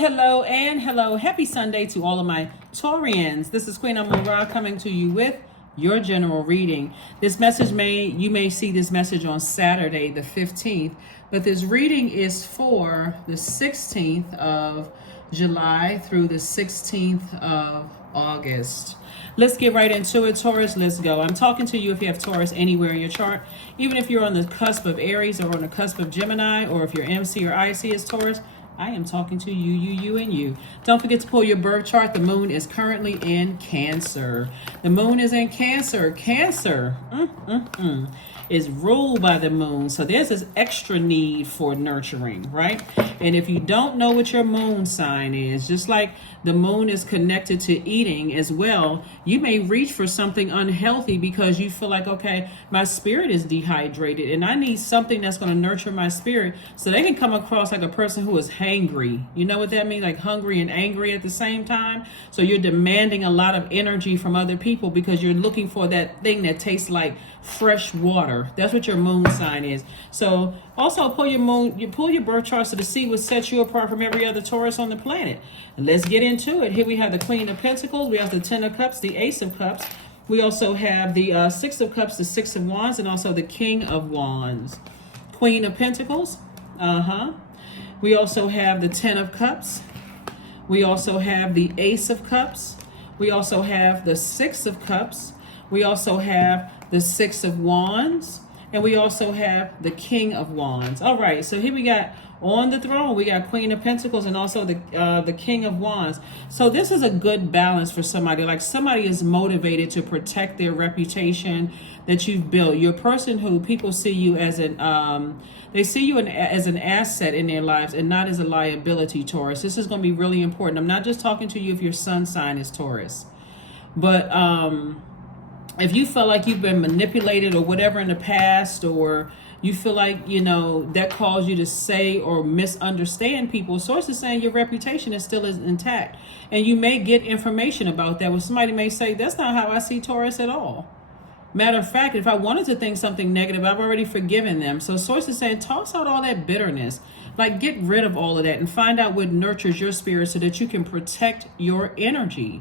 Hello, and hello. Happy Sunday to all of my Taurians. This is Queen Amun Ra coming to you with your general reading. You may see this message on Saturday the 15th, but this reading is for the 16th of July through the 16th of August. Let's get right into it, Taurus. Let's go. I'm talking to you if you have Taurus anywhere in your chart, even if you're on the cusp of Aries or on the cusp of Gemini, or if your MC or IC is Taurus. I am talking to you, and you. Don't forget to pull your birth chart. The moon is currently in Cancer. The moon is in Cancer. Cancer is ruled by the moon. So there's this extra need for nurturing, right? And if you don't know what your moon sign is, just like the moon is connected to eating as well, you may reach for something unhealthy because you feel like, okay, my spirit is dehydrated and I need something that's going to nurture my spirit. So they can come across like a person who is hangry. You know what that means? Like hungry and angry at the same time. So you're demanding a lot of energy from other people because you're looking for that thing that tastes like fresh water. That's what your moon sign is. So also pull your birth charts to see what sets you apart from every other Taurus on the planet. And let's get into it. Here we have the Queen of Pentacles, we have the Ten of Cups, the Ace of Cups. We also have the Six of Cups, the Six of Wands, and also the King of Wands. Queen of Pentacles. We also have the Ten of Cups. We also have the Ace of Cups. We also have the Six of Cups. We also have the Six of Wands. And we also have the King of Wands. All right, so here we got on the throne, we got Queen of Pentacles and also the King of Wands. So this is a good balance for somebody. Like somebody is motivated to protect their reputation that you've built. You're a person who people see you as as an asset in their lives and not as a liability, Taurus. This is going to be really important. I'm not just talking to you if your sun sign is Taurus, but if you feel like you've been manipulated or whatever in the past, or you feel like, that caused you to say or misunderstand people, sources saying your reputation is still intact. And you may get information about that where somebody may say, that's not how I see Taurus at all. Matter of fact, if I wanted to think something negative, I've already forgiven them. So sources saying, toss out all that bitterness. Like, get rid of all of that and find out what nurtures your spirit so that you can protect your energy.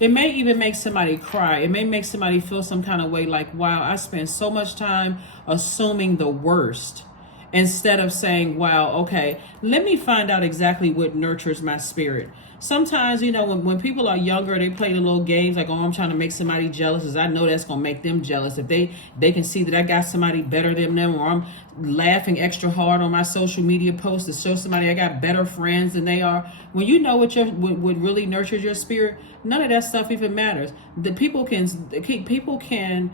It may even make somebody cry. It may make somebody feel some kind of way like, wow, I spent so much time assuming the worst instead of saying, wow, okay, let me find out exactly what nurtures my spirit. Sometimes, when people are younger, they play the little games like, oh, I'm trying to make somebody jealous, because I know that's going to make them jealous. If they can see that I got somebody better than them, or I'm laughing extra hard on my social media posts to show somebody I got better friends than they are. When you know what really nurtures your spirit, none of that stuff even matters. The people can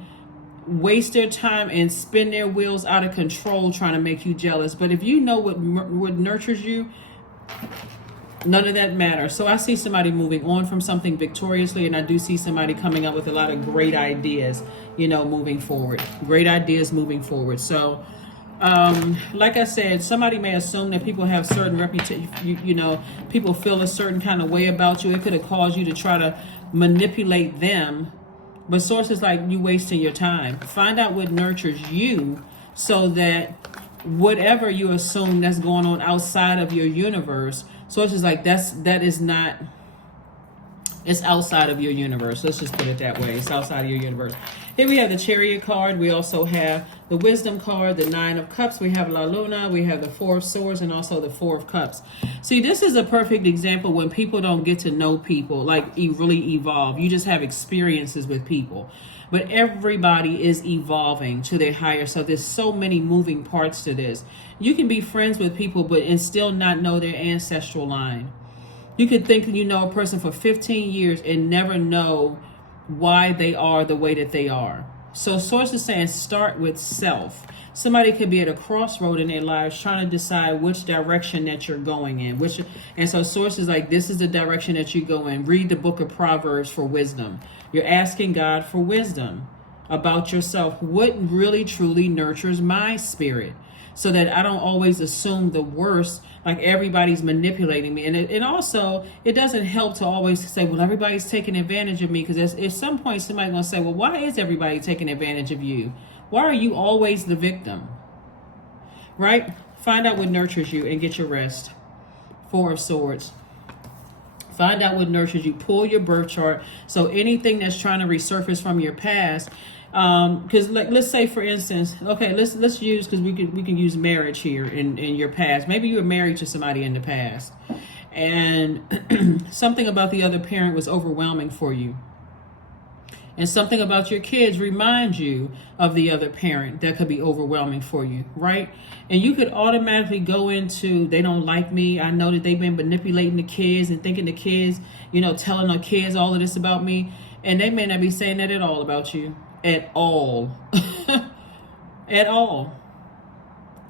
waste their time and spin their wheels out of control trying to make you jealous. But if you know what nurtures you, none of that matters. So I see somebody moving on from something victoriously, and I do see somebody coming up with a lot of great ideas, moving forward. Great ideas moving forward. So, like I said, somebody may assume that people have certain reputation, people feel a certain kind of way about you. It could have caused you to try to manipulate them. But sources like, you wasting your time. Find out what nurtures you so that whatever you assume that's going on outside of your universe, sources like it's outside of your universe. Let's just put it that way. It's outside of your universe. Here we have the Chariot card. We also have the Wisdom card, the Nine of Cups. We have La Luna. We have the Four of Swords and also the Four of Cups. See, this is a perfect example when people don't get to know people, like really evolve. You just have experiences with people. But everybody is evolving to their higher self. There's so many moving parts to this. You can be friends with people and still not know their ancestral line. You could think you know a person for 15 years and never know why they are the way that they are. So sources saying start with self. Somebody could be at a crossroad in their lives trying to decide which direction that you're going in. And so sources like, this is the direction that you go in. Read the book of Proverbs for wisdom. You're asking God for wisdom about yourself. What really truly nurtures my spirit? So that I don't always assume the worst, like everybody's manipulating me. And also, it doesn't help to always say, well, everybody's taking advantage of me. Because at some point, somebody's going to say, well, why is everybody taking advantage of you? Why are you always the victim? Right? Find out what nurtures you and get your rest. Four of Swords. Find out what nurtures you. Pull your birth chart. So anything that's trying to resurface from your past, because let's say for instance, okay, let's use, because we can use marriage here in your past. Maybe you were married to somebody in the past, and something about the other parent was overwhelming for you. And something about your kids reminds you of the other parent that could be overwhelming for you, right? And you could automatically go into, they don't like me. I know that they've been manipulating the kids and thinking the kids, telling the kids all of this about me. And they may not be saying that at all about you. At all. At all.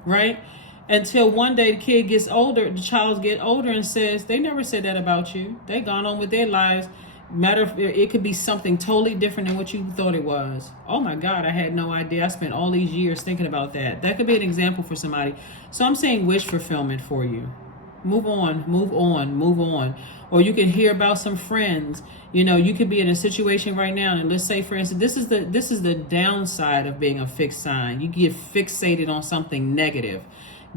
Right? Until one day the kid gets older, the child gets older and says, they never said that about you. They gone on with their lives. It could be something totally different than what you thought it was. Oh my God, I had no idea. I spent all these years thinking about that. That could be an example for somebody. So I'm saying wish fulfillment for you. Move on, move on, move on. Or you can hear about some friends. You could be in a situation right now, and let's say, for instance, this is the downside of being a fixed sign. You get fixated on something negative.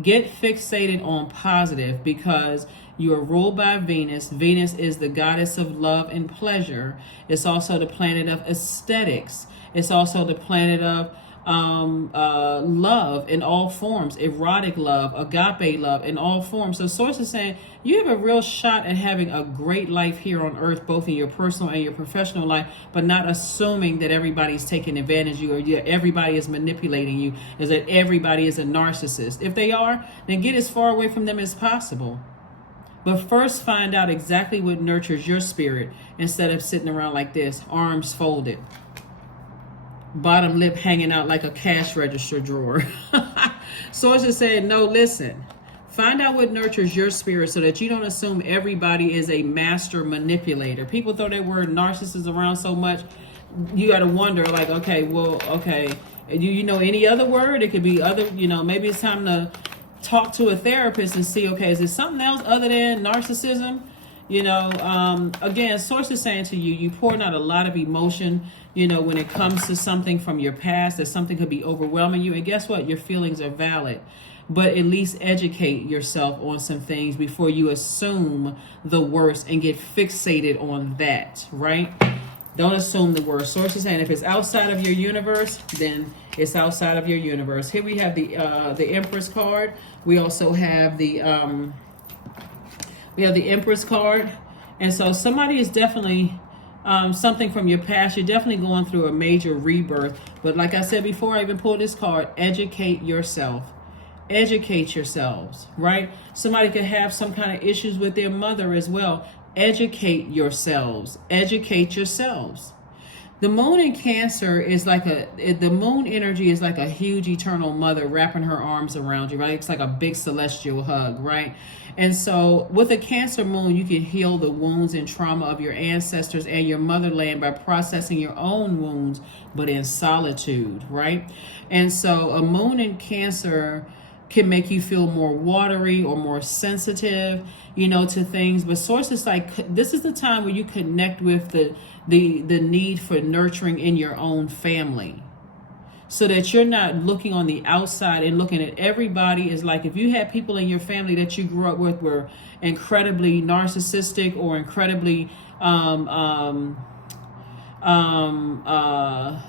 Get fixated on positive, because you are ruled by Venus. Venus is the goddess of love and pleasure. It's also the planet of aesthetics. It's also the planet of love in all forms, erotic love, agape love in all forms. So Source is saying you have a real shot at having a great life here on earth, both in your personal and your professional life, but not assuming that everybody's taking advantage of you, or everybody is manipulating you, is that everybody is a narcissist. If they are, then get as far away from them as possible. But first find out exactly what nurtures your spirit, instead of sitting around like this, arms folded, bottom lip hanging out like a cash register drawer. Source is saying, no, listen. Find out what nurtures your spirit, so that you don't assume everybody is a master manipulator. People throw that word narcissist around so much, you got to wonder, like, okay, do you know any other word? It could be other, maybe it's time to talk to a therapist and see, okay, is there something else other than narcissism? Again, Source is saying to you, you pouring out a lot of emotion, when it comes to something from your past, that something could be overwhelming you. And guess what? Your feelings are valid. But at least educate yourself on some things before you assume the worst and get fixated on that, right? Don't assume the worst. Source is saying if it's outside of your universe, then it's outside of your universe. Here we have the Empress card. We also have the Empress card. And so somebody is definitely something from your past. You're definitely going through a major rebirth. But like I said before, I even pulled this card, educate yourself. Educate yourselves, right? Somebody could have some kind of issues with their mother as well. Educate yourselves. Educate yourselves. The moon in Cancer is the moon energy is like a huge eternal mother wrapping her arms around you, right? It's like a big celestial hug, right? And so with a Cancer moon, you can heal the wounds and trauma of your ancestors and your motherland by processing your own wounds, but in solitude, right? And so a moon in Cancer can make you feel more watery or more sensitive, to things. But Source is like, this is the time where you connect with the need for nurturing in your own family, so that you're not looking on the outside and looking at everybody as like, if you had people in your family that you grew up with were incredibly narcissistic or incredibly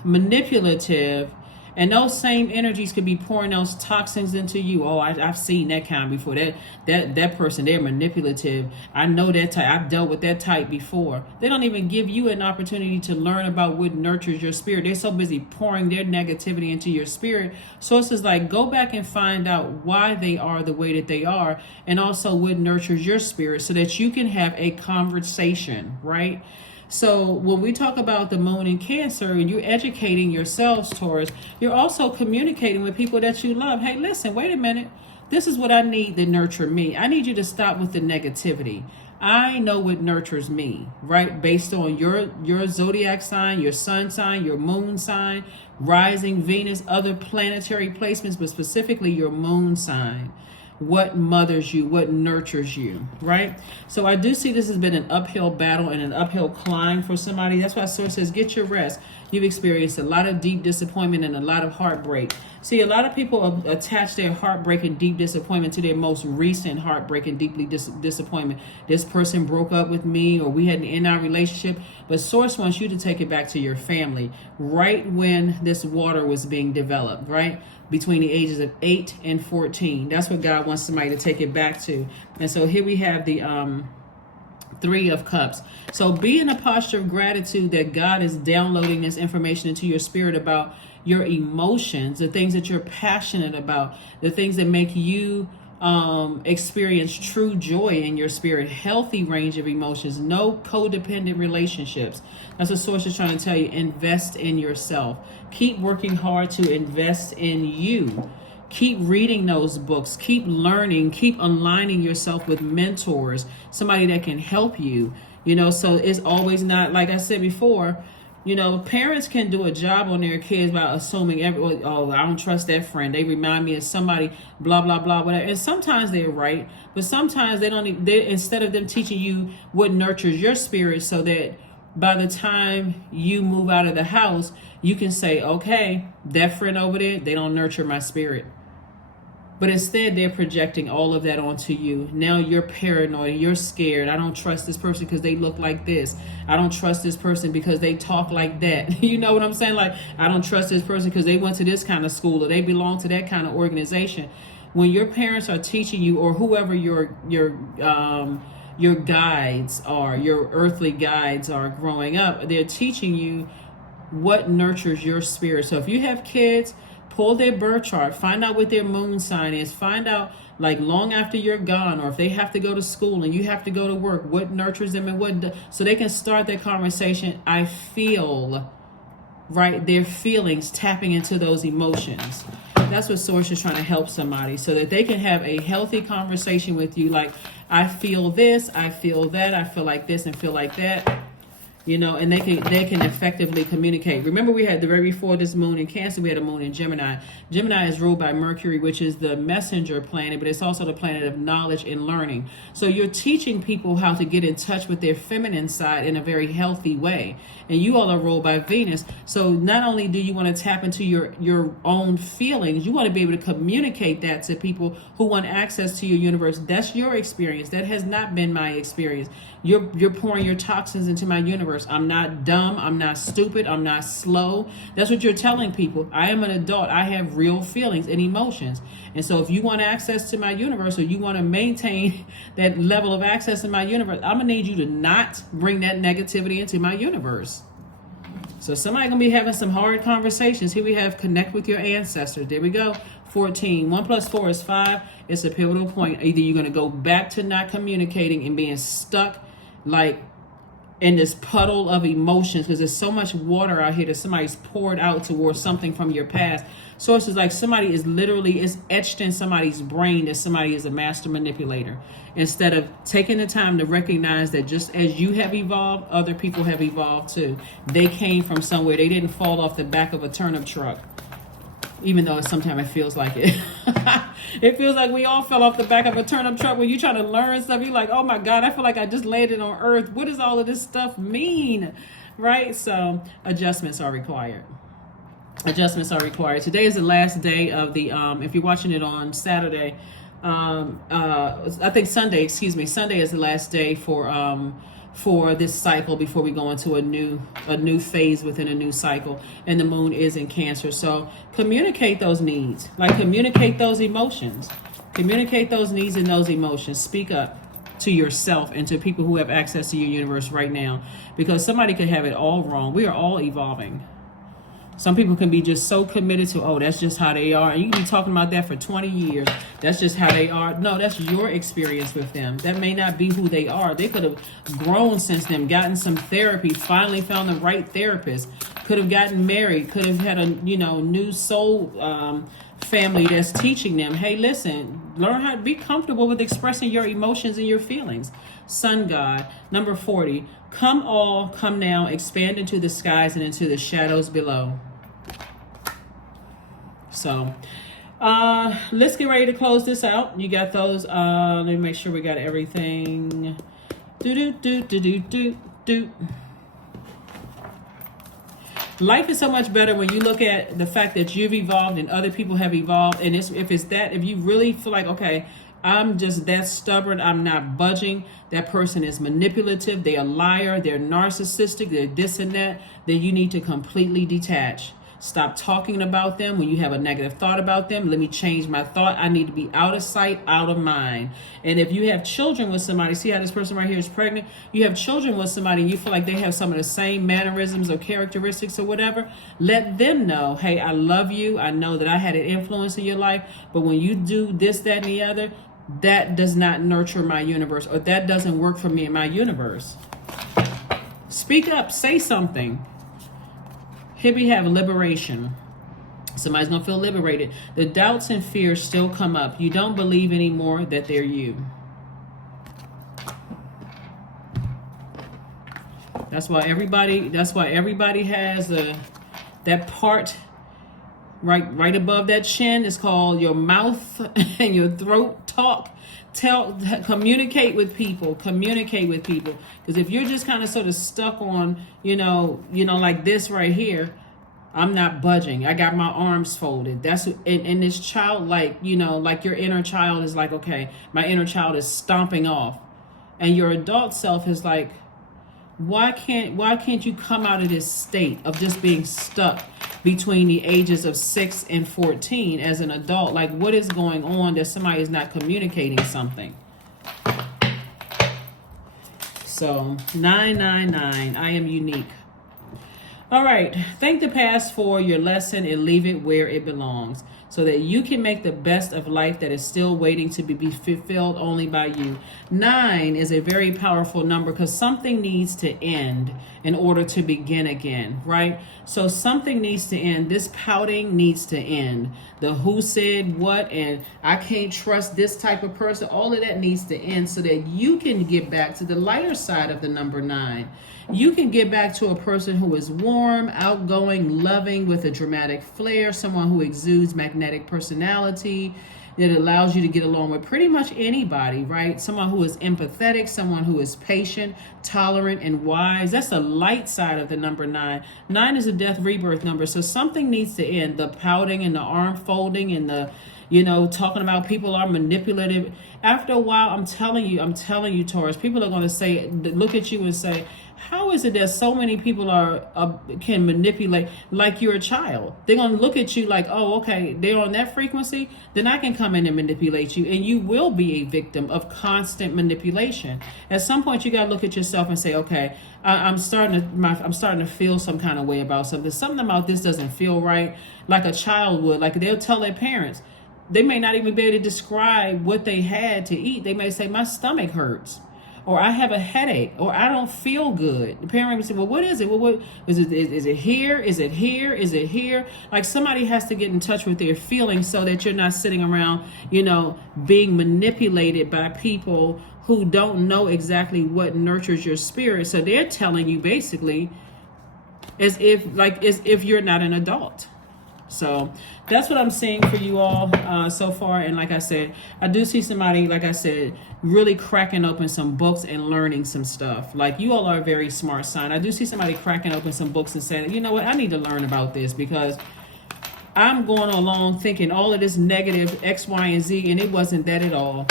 manipulative, and those same energies could be pouring those toxins into you. Oh, I've seen that kind before. That person, they're manipulative. I know that type. I've dealt with that type before. They don't even give you an opportunity to learn about what nurtures your spirit. They're so busy pouring their negativity into your spirit. So it's just like, go back and find out why they are the way that they are, and also what nurtures your spirit, so that you can have a conversation, right? So when we talk about the moon in Cancer and you're educating yourselves, Taurus, you're also communicating with people that you love. Hey, listen, wait a minute. This is what I need to nurture me. I need you to stop with the negativity. I know what nurtures me, right? Based on your zodiac sign, your sun sign, your moon sign, rising Venus, other planetary placements, but specifically your moon sign. what mothers you, what nurtures you, right? So I do see this has been an uphill battle and an uphill climb for somebody. That's why Source says, get your rest. You've experienced a lot of deep disappointment and a lot of heartbreak. See, a lot of people attach their heartbreak and deep disappointment to their most recent heartbreak and deeply disappointment. This person broke up with me, or we had to end our relationship. But Source wants you to take it back to your family, right when this water was being developed, right? Between the ages of 8 and 14. That's what God wants somebody to take it back to. And so here we have the 3 of Cups. So be in a posture of gratitude that God is downloading this information into your spirit about your emotions, the things that you're passionate about, the things that make you experience true joy in your spirit, healthy range of emotions, no codependent relationships. That's what Source is trying to tell you. Invest in yourself. Keep working hard to invest in you. Keep reading those books. Keep learning. Keep aligning yourself with mentors, somebody that can help you. You know, so it's always not, like I said before, you know, parents can do a job on their kids by assuming oh, I don't trust that friend. They remind me of somebody, blah, blah, blah, whatever. And sometimes they're right, but sometimes instead of them teaching you what nurtures your spirit so that by the time you move out of the house, you can say, okay, that friend over there, they don't nurture my spirit. But instead, they're projecting all of that onto you. Now you're paranoid. You're scared. I don't trust this person because they look like this. I don't trust this person because they talk like that. You know what I'm saying? Like, I don't trust this person because they went to this kind of school or they belong to that kind of organization. When your parents are teaching you, or whoever your guides are, your earthly guides are growing up, they're teaching you what nurtures your spirit. So if you have kids, pull their birth chart, find out what their moon sign is, find out, like, long after you're gone, or if they have to go to school and you have to go to work, what nurtures them and what, so they can start that conversation. I feel, right, their feelings, tapping into those emotions. That's what Source is trying to help somebody, so that they can have a healthy conversation with you, like, I feel this, I feel that, I feel like this and feel like that. You know, and they can effectively communicate. Remember, we had the very before this moon in Cancer, we had a moon in Gemini. Gemini is ruled by Mercury, which is the messenger planet, but it's also the planet of knowledge and learning. So you're teaching people how to get in touch with their feminine side in a very healthy way. And you all are ruled by Venus. So not only do you want to tap into your own feelings, you want to be able to communicate that to people who want access to your universe. That's your experience. That has not been my experience. You're pouring your toxins into my universe. I'm not dumb. I'm not stupid. I'm not slow. That's what you're telling people. I am an adult. I have real feelings and emotions. And so if you want access to my universe, or you want to maintain that level of access in my universe, I'm going to need you to not bring that negativity into my universe. So somebody going to be having some hard conversations. Here we have connect with your ancestors. There we go. 14. 1 + 4 is 5. It's a pivotal point. Either you're going to go back to not communicating and being stuck, like, in this puddle of emotions, because there's so much water out here that somebody's poured out towards something from your past. So it's like somebody is literally, it's etched in somebody's brain that somebody is a master manipulator, instead of taking the time to recognize that just as you have evolved, other people have evolved too. They came from somewhere. They didn't fall off the back of a turnip truck, even though sometimes it feels like it. It feels like we all fell off the back of a turnip truck. When you're trying to learn stuff, you're like, oh my God, I feel like I just landed on earth. What does all of this stuff mean? Right? So adjustments are required. Adjustments are required. Today is the last day of the, if you're watching it on Saturday, I think Sunday is the last day for this cycle before we go into a new phase within a new cycle, and the moon is in Cancer. So communicate those needs, like communicate those emotions, communicate those needs and those emotions. Speak up to yourself and to people who have access to your universe right now, because somebody could have it all wrong. We are all evolving. Some people can be just so committed to, oh, that's just how they are. And you can be talking about that for 20 years. That's just how they are. No, that's your experience with them. That may not be who they are. They could have grown since then, gotten some therapy, finally found the right therapist, could have gotten married, could have had a, new soul family that's teaching them, hey, listen, learn how to be comfortable with expressing your emotions and your feelings. Sun God, number 40, come now, expand into the skies and into the shadows below. So Let's get ready to close this out. You got those. Let me make sure we got everything. Do. Life is so much better when you look at the fact that you've evolved and other people have evolved. And if you really feel like, okay, I'm just that stubborn, I'm not budging, that person is manipulative, they're a liar, they're narcissistic, they're this and that, then you need to completely detach. Stop talking about them. When you have a negative thought about them, let me change my thought. I need to be out of sight, out of mind. And if you have children with somebody, see how this person right here is pregnant? You have children with somebody and you feel like they have some of the same mannerisms or characteristics or whatever, let them know, hey, I love you. I know that I had an influence in your life, but when you do this, that, and the other, that does not nurture my universe, or that doesn't work for me in my universe. Speak up, say something. Here we have liberation. Somebody's going to feel liberated. The doubts and fears still come up. You don't believe anymore that they're you. That's why everybody has that part right above that chin is called your mouth and your throat. Communicate with people. Because if you're just kind of sort of stuck on, like this right here, I'm not budging. I got my arms folded. That's and this child, like your inner child is like, okay, my inner child is stomping off, and your adult self is like, why can't you come out of this state of just being stuck between the ages of 6 and 14 as an adult? Like, what is going on that somebody is not communicating something? So 999, I am unique. All right, thank the past for your lesson and leave it where it belongs, so that you can make the best of life that is still waiting to be fulfilled only by you. 9 is a very powerful number because something needs to end in order to begin again, right? So something needs to end. This pouting needs to end. The who said what and I can't trust this type of person, all of that needs to end so that you can get back to the lighter side of the number 9. You can get back to a person who is warm, outgoing, loving, with a dramatic flair, someone who exudes magnetic personality that allows you to get along with pretty much anybody, right? Someone who is empathetic, someone who is patient, tolerant, and wise. That's the light side of the number 9. 9 is a death rebirth number, so something needs to end. The pouting and the arm folding and the talking about people are manipulative. After a while, I'm telling you, Taurus, people are going to say, look at you and say, how is it that so many people can manipulate like you're a child? They're going to look at you like, oh, okay, they're on that frequency, then I can come in and manipulate you. And you will be a victim of constant manipulation. At some point, you got to look at yourself and say, okay, I'm starting to feel some kind of way about something. Something about this doesn't feel right, like a child would. Like they'll tell their parents. They may not even be able to describe what they had to eat. They may say, my stomach hurts, or I have a headache, or I don't feel good. The parent would say, well, what is it? Well, what is it? Is it here? Is it here? Is it here? Like somebody has to get in touch with their feelings so that you're not sitting around, being manipulated by people who don't know exactly what nurtures your spirit. So they're telling you basically as if you're not an adult. So that's what I'm seeing for you all so far. And like I said, I do see somebody, like I said, really cracking open some books and learning some stuff. Like you all are a very smart sign. I do see somebody cracking open some books and saying, you know what, I need to learn about this because I'm going along thinking all of this negative X, Y, and Z, and it wasn't that at all.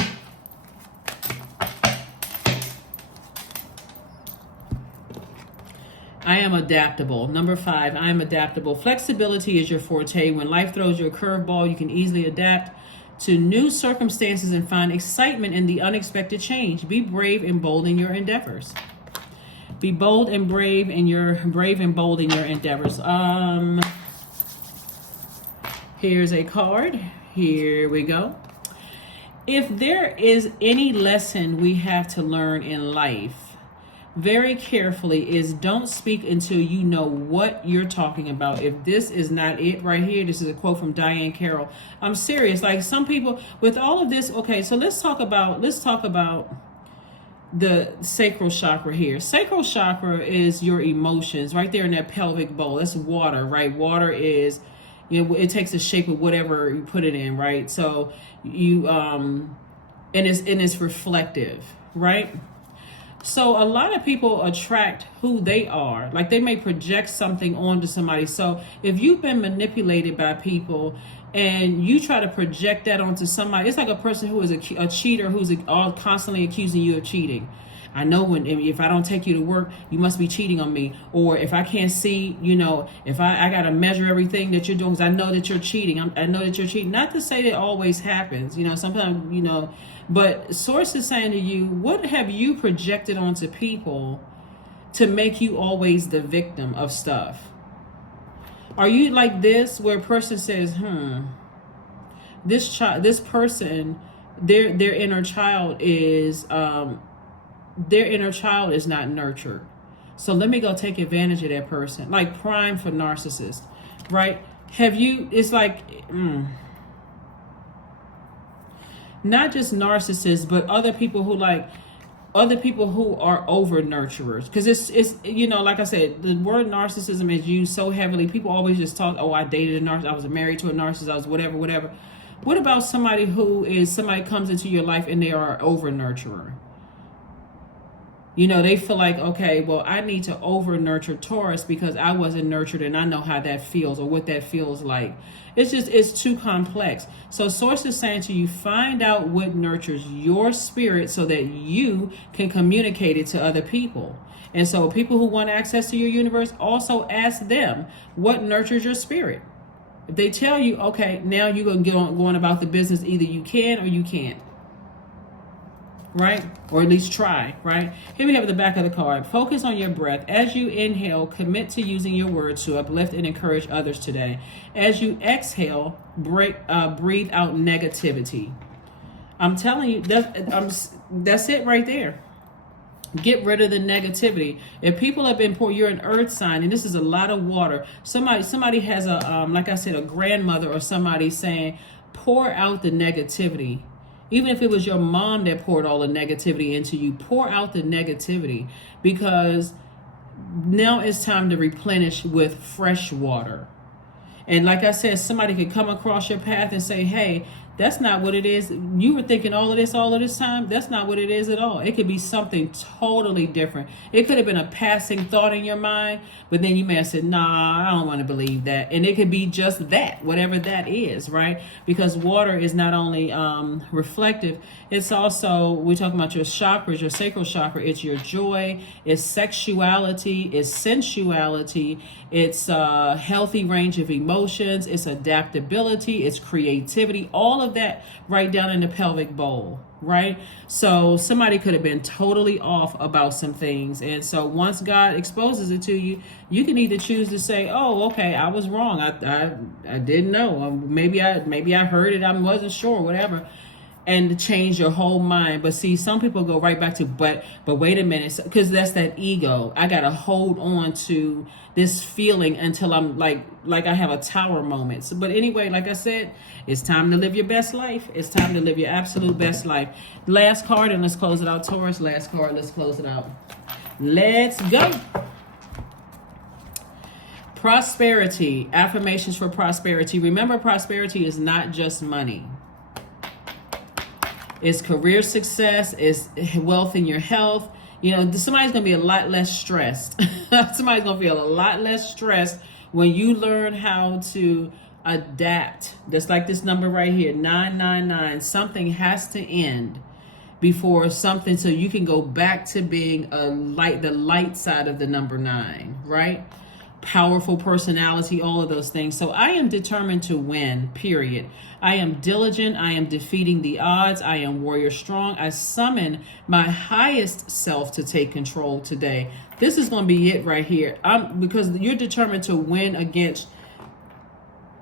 I am adaptable. Number 5, I am adaptable. Flexibility is your forte. When life throws you a curveball, you can easily adapt to new circumstances and find excitement in the unexpected change. Be brave and bold in your endeavors. Be bold and brave in your bold in your endeavors. Here's a card. Here we go. If there is any lesson we have to learn in life, very carefully, is don't speak until you know what you're talking about. If this is not it right here, this is a quote from Diane Carroll. I'm serious. Like some people with all of this. Okay, so let's talk about the sacral chakra here. Sacral chakra is your emotions right there in that pelvic bowl. That's water, right? Water is You know, it takes the shape of whatever you put it in, right? So you and it's reflective, right? So a lot of people attract who they are. Like they may project something onto somebody. So if you've been manipulated by people and you try to project that onto somebody, it's like a person who is a cheater who's all constantly accusing you of cheating. I know if I don't take you to work, you must be cheating on me. Or if I can't see, you know, if I got to measure everything that you're doing, because I know that you're cheating. I know that you're cheating. Not to say that always happens, you know, sometimes, you know, but source is saying to you, what have you projected onto people to make you always the victim of stuff? Are you like this, where a person says, this person, their inner child is, not nurtured. So let me go take advantage of that person. Like prime for narcissists, right? It's like, not just narcissists, but other people who are over nurturers. Because it's, you know, like I said, the word narcissism is used so heavily. People always just talk, oh, I dated a narcissist, I was married to a narcissist, I was whatever. What about somebody comes into your life and they are an over nurturer? You know, they feel like, okay, well, I need to over nurture Taurus because I wasn't nurtured and I know how that feels or what that feels like. It's too complex. So source is saying to you, find out what nurtures your spirit so that you can communicate it to other people. And so people who want access to your universe, also ask them what nurtures your spirit. If they tell you, okay, now you're going to go on about the business, either you can or you can't. Right? Or at least try, right? Here we have the back of the card. Focus on your breath. As you inhale, commit to using your words to uplift and encourage others today. As you exhale, breathe out negativity. I'm telling you, that's it right there. Get rid of the negativity. If people have been poor, you're an earth sign, and this is a lot of water. Somebody has like I said, a grandmother or somebody saying, pour out the negativity. Even if it was your mom that poured all the negativity into you, pour out the negativity, because now it's time to replenish with fresh water. And like I said, somebody could come across your path and say, hey, that's not what it is. You were thinking all of this time. That's not what it is at all. It could be something totally different. It could have been a passing thought in your mind, but then you may have said, nah, I don't want to believe that. And it could be just that, whatever that is, right? Because water is not only reflective, it's also, we're talking about your chakras, your sacral chakra. It's your joy, it's sexuality, it's sensuality, it's a healthy range of emotions, it's adaptability, it's creativity, all of that right down in the pelvic bowl, right? So somebody could have been totally off about some things. And so once God exposes it to you, you can either choose to say, oh, okay, I was wrong. I didn't know. Maybe I heard it. I wasn't sure, whatever. And to change your whole mind. But see, some people go right back to, but wait a minute, because that's that ego. I got to hold on to this feeling until I'm like I have a tower moment. So, but anyway, like I said, it's time to live your best life. It's time to live your absolute best life. Last card, and let's close it out, Taurus. Last card, let's close it out. Let's go. Prosperity. Affirmations for prosperity. Remember, prosperity is not just money. It's career success, it's wealth in your health. You know, somebody's going to be a lot less stressed. Somebody's going to feel a lot less stressed when you learn how to adapt. Just like this number right here, 999. Something has to end before something, so you can go back to being the light side of the number 9, right? Powerful personality, all of those things. So I am determined to win, period. I am diligent. I am defeating the odds. I am warrior strong. I summon my highest self to take control today. This is going to be it right here. Because you're determined to win against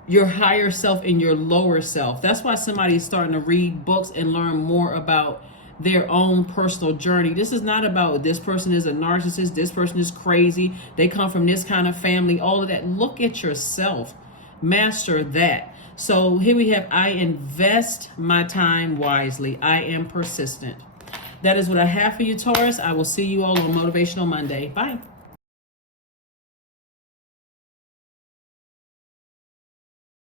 your higher self and your lower self. That's why somebody's starting to read books and learn more about their own personal journey. This is not about this person is a narcissist, this person is crazy, they come from this kind of family, all of that. Look at yourself. Master that. So here we have, I invest my time wisely. I am persistent. That is what I have for you, Taurus. I will see you all on Motivational Monday. Bye.